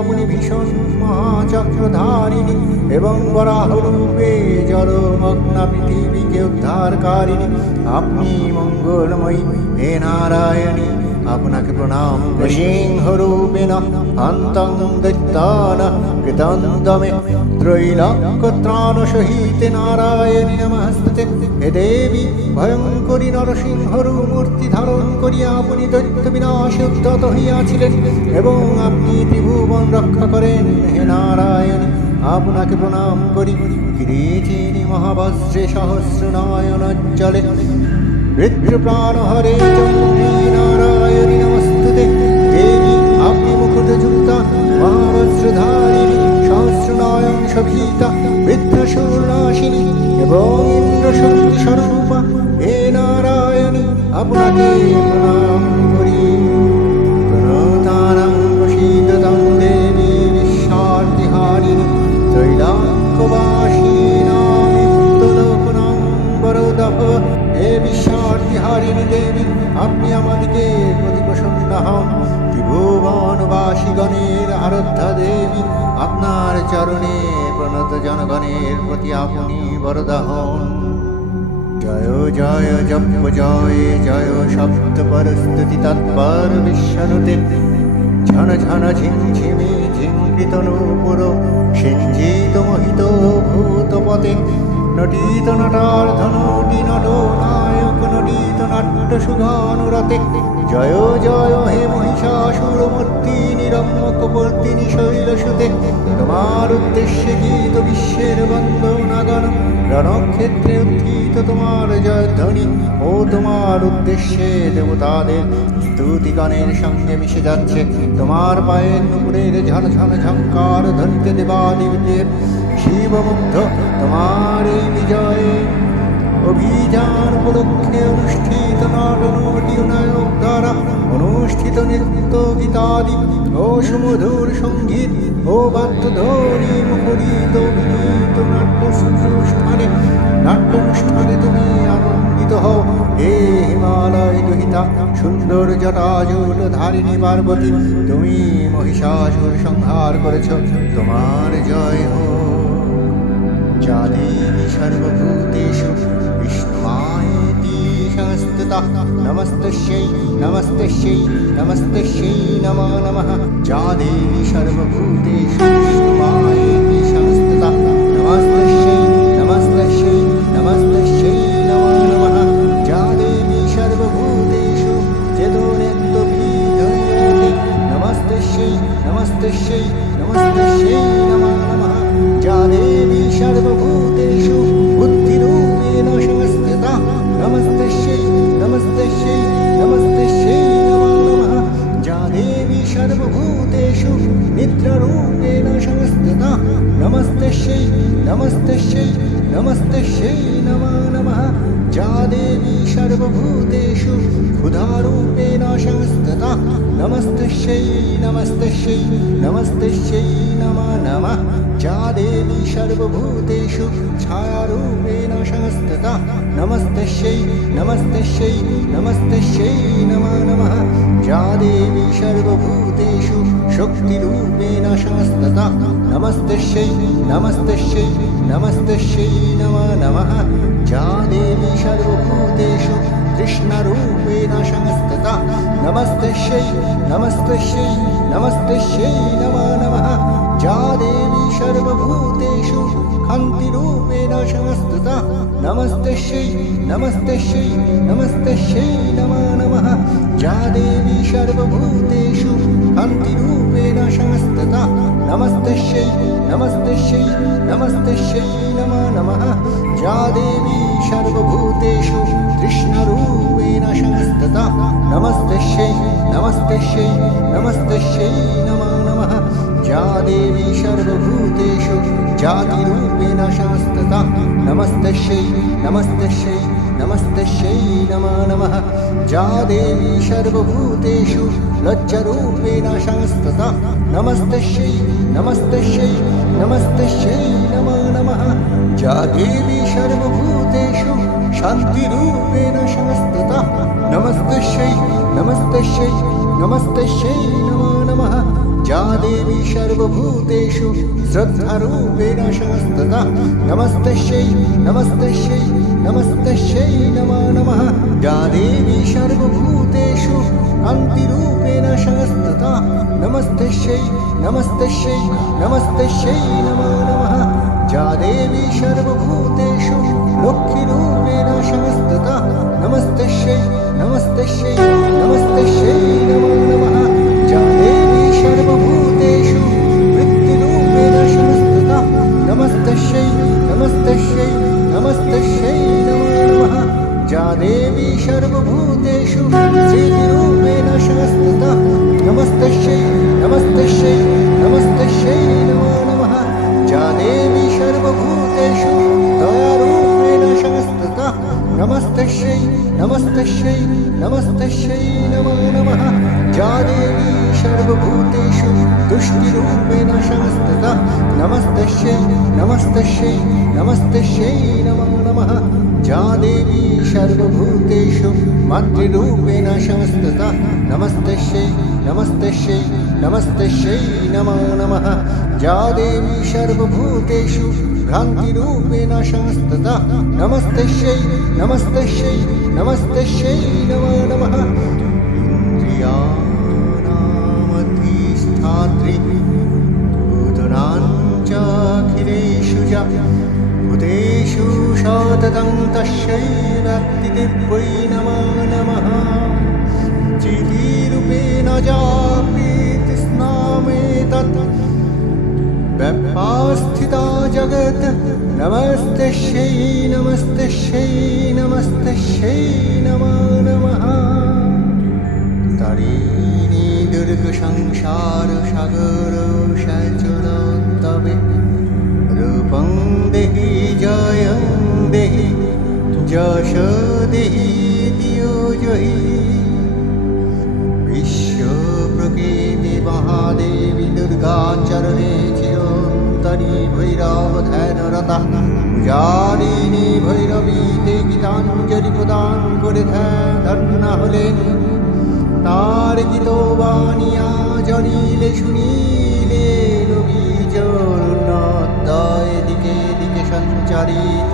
আপনি ভীষণ মহাচক্রধারিণী এবং বরাহরূপে জলমগ্না পৃথিবীকে উদ্ধারকারিণী। আপনি মঙ্গলময়ী হে নারায়ণী, আপনাকে প্রণাম। সিংহরূপেণ অন্তং দৈত্যান কৃতন্দমে ত্রৈলোক্যত্রাণসহিতে নারায়ণী নমস্তুতে। হে দেবী, ভয়ঙ্করী নরসিংহরূপ মূর্তি ধারণ করিয়া আপনি দৈত্য বিনাশে উদ্যত হইয়াছিলেন এবং আপনি ত্রিভুবন রক্ষা করেন। হে নারায়ণী, আপনাকে প্রণাম করি। কিরীটিনী মহাবজ্রে সহস্র নয়নোজ্জ্বলে হৃদ্রপ্রাণহরে চন্দ্রী নারায়ণী নমস্তুতে। দেবী, আপনি মুকুটযুক্তা মহাবজ্রধারিণী সহস্র নয়ন শোভিতা বৃদ্ধশূর্ণাসিনী এবং ইন্দ্রশক্তি স্বরূপা হে নারায়ণী, আপনাকে প্রণাম করি। প্রণতানাং প্রসীদতাং দেবী বিশ্বার্তিহারিণী ত্রৈলোক্যবাসীনামিত্তলোকনাং বরদঃ। হে বিশ্বার্তিহারিণী দেবী, আপনি আমাদিকে প্রতি প্রসন্ন হন। ত্রিভুবনবাসীগণের আরাধ্যা দেবী, আপনার চরণে প্রণত জনগণের প্রতি আপনি বরদা হন। জয় জয় জপ জয় জয় শব্দ পরস্তুতি তৎপর বিশ্বনুতে। ঝন ঝন ঝিমঝিমি ঝিঙ্কৃত নূপুর সিঞ্জিত মোহিত ভূতপতে। নটিত নটার্ধ নটি নট নায়ক নটিত নাট্য সুগানুরতে। জয় জয় হে মহিষাসুরমূর্তি নিরম্মকবর্তিনী শৈলসুতে। তোমার উদ্দেশ্যে গীত বিশ্বের বন্দনাগান, রণক্ষেত্রে উত্থিত তোমার জয়ধ্বনি ও তোমার উদ্দেশ্যে দেবতাদের স্তুতিগানের সঙ্গে মিশে যাচ্ছে। তোমার পায়ের নুপুরের ঝন ঝন ঝঙ্কার ধ্বনিতে দেবাদিদেব শিবমুগ্ধ। তোমার এই বিজয়ে অভিযান উপলক্ষে অনুষ্ঠিত নাটনটি নায়ক দ্বারা অনুষ্ঠিত নৃত্য গীতাদি ও সুমধুর সঙ্গীত ও বাদ্যধ্বনি মুখরিত অভিনীত নাট্যানুষ্ঠানে তুমি আনন্দিত হও। হে হিমালয় দুহিতা সুন্দর জটাজুট ধারিণী পার্বতী, তুমি মহিষাসুর সংহার করেছ, তোমার জয় হোক। যা দেবী সর্বভূতেষু বিষ্ণুমায়েতি সংস্থিতা নমস্তস্যৈ নমস্তস্যৈ নমস্তস্যৈ নমো নমঃ। যা দেবী সর্বভূতেষু বিষ্ণুমায়েতি সংস্থিতা নমস্তস্যৈ নমস্তস্যৈ নমস্তস্যৈ নমো নমঃ। যা দেবী সর্বভূতেষু চেতনেত্ববিধৌতে নমস্তস্যৈ নমস্তস্যৈ নমস্তস্যৈ নমো নমঃ। যা দেবী সর্বভূতেষু বুদ্ধিরূপেণ সংস্থিতা নমস্তস্যৈ নমস্তস্যৈ নমস্তস্যৈ নমো নমঃ। যা দেবী সর্বভূতেষু নিদ্রারূপেণ সংস্থিতা নমস্তস্যৈ নমস্তস্যৈ নমস্তস্যৈ নমো নমঃ। যা দেবী সর্বভূতেষু ক্ষুধারূপেণ সংস্থিতা নমস্তস্যৈ নমস্তস্যৈ নমস্তস্যৈ নমো নমঃ। যা দেবী সর্বভূতেষু ছায়ারূপেণ সংস্থিতা নমস্তস্যৈ নমস্তস্যৈ নমস্তস্যৈ নমো নমঃ। যা দেবী সর্বভূতেষু শক্তিরূপেণ সংস্থিতা নমস্তস্যৈ নমস্তস্যৈ নমস্তস্যৈ নমো নমঃ। যা দেবী সর্বভূতেষু তৃষ্ণারূপেণ সংস্থিতা নমস্তস্যৈ নমস্তস্যৈ নমস্তস্যৈ নমো নমঃ। যা দেবী সর্বভূতেষু কান্তিরূপেণ সংস্থিতা নমস্তস্যৈ নমস্তস্যৈ নমস্তস্যৈ নমো নমঃ। যা দেবী সর্বভূতেষু কান্তিরূপেণ সংস্থিতা নমস্তস্যৈ নমস্তস্যৈ নমস্তস্যৈ নমো নমঃ। যা দেবী সর্বভূতেষু তৃষ্ণারূপেণ সংস্থিতা নমস্তস্যৈ নমস্তস্যৈ নমস্তস্যৈ নমো নমঃ। যা দেবী সর্বভূতেষু জাতিরূপেণ সংস্থিতা নমস্তস্যৈ নমস্তস্যৈ নমস্তস্যৈ নমো নমঃ। যা দেবী সর্বভূতেষু লজ্জারূপেণ সংস্থিতা নমস্তস্যৈ নমস্তস্যৈ নমস্তস্যৈ নমো নমঃ। যা দেবী সর্বভূতেষু শান্তিরূপেণ সংস্থিতা নমস্তস্যৈ নমস্তস্যৈ নমস্তস্যৈ নমো নমঃ। जा देवी सर्वभूतेषु श्रद्धारूपेण संस्तता नमस्तस्यै नमस्तस्यै नमस्तस्यै नमो नमः या देवी सर्वभूतेषु कान्तिरूपेण संस्तता नमस्तस्यै नमस्तस्यै नमस्तस्यै नमो नमः या देवी सर्वभूतेषु लक्ष्मीरूपेण संस्तता नमस्तस्यै नमस्तस्यै नमस्तस्यै नमो नमः या देवी सर्वभूतेषु वृत्तिरूपेण संस्तता नमस्तस्यै नमस्तस्यै नमस्तस्यै नमो नमः या देवी सर्वभूतेषु श्रीरूपेण संस्तता नमस्तस्यै नमस्तस्यै नमस्तस्यै नमो नमः या देवी सर्वभूतेषु दयारूपेण संस्तता नमस्तस्यै नमस्तस्यै नमस्तस्यै नमो नमः या देवी सर्वभूतेषु तुष्टिरूपेण संस्तता नमस्तस्यै नमस्तस्यै नमस्तस्यै नमो नमः या देवी सर्वभूतेषु मातृरूपेण संस्तता नमस्तस्यै नमस्तस्यै नमस्तस्यै नमो नमः या देवी सर्वभूतेषु भ्रान्तिरूपेण संस्तता नमस्तस्यै नमस्तस्यै नमस्तस्यै नमो नमः इन्द्रियाणामधिष्ठात्री भूतानाञ्चाखिलेषु च भूतेषु सततं तस्यै भक्तिर्वै नमो नमः चितिरूपेण जाप्रीतिस्नामेतत् व्यवस्थिता जगत् नमस्तस्यै नमस्तस्यै नमस्तस्यै नमो नमः तरिणी दुर्गसंसारसागर सचरतवे रूपं देहि जयं देहि यश देहि दियो जहि विश्वप्रकृति महादेवी दुर्गा चरणे चिरन्तरी भैरवध्यानरता पूजारिणी भैरवीते गीताञ्जलि प्रदान करे ধ্যান হলেন তার গীত বাণিয়া জনিলে শুনিলে নবী জন্নতয় দিকে দিকে সঞ্চারিত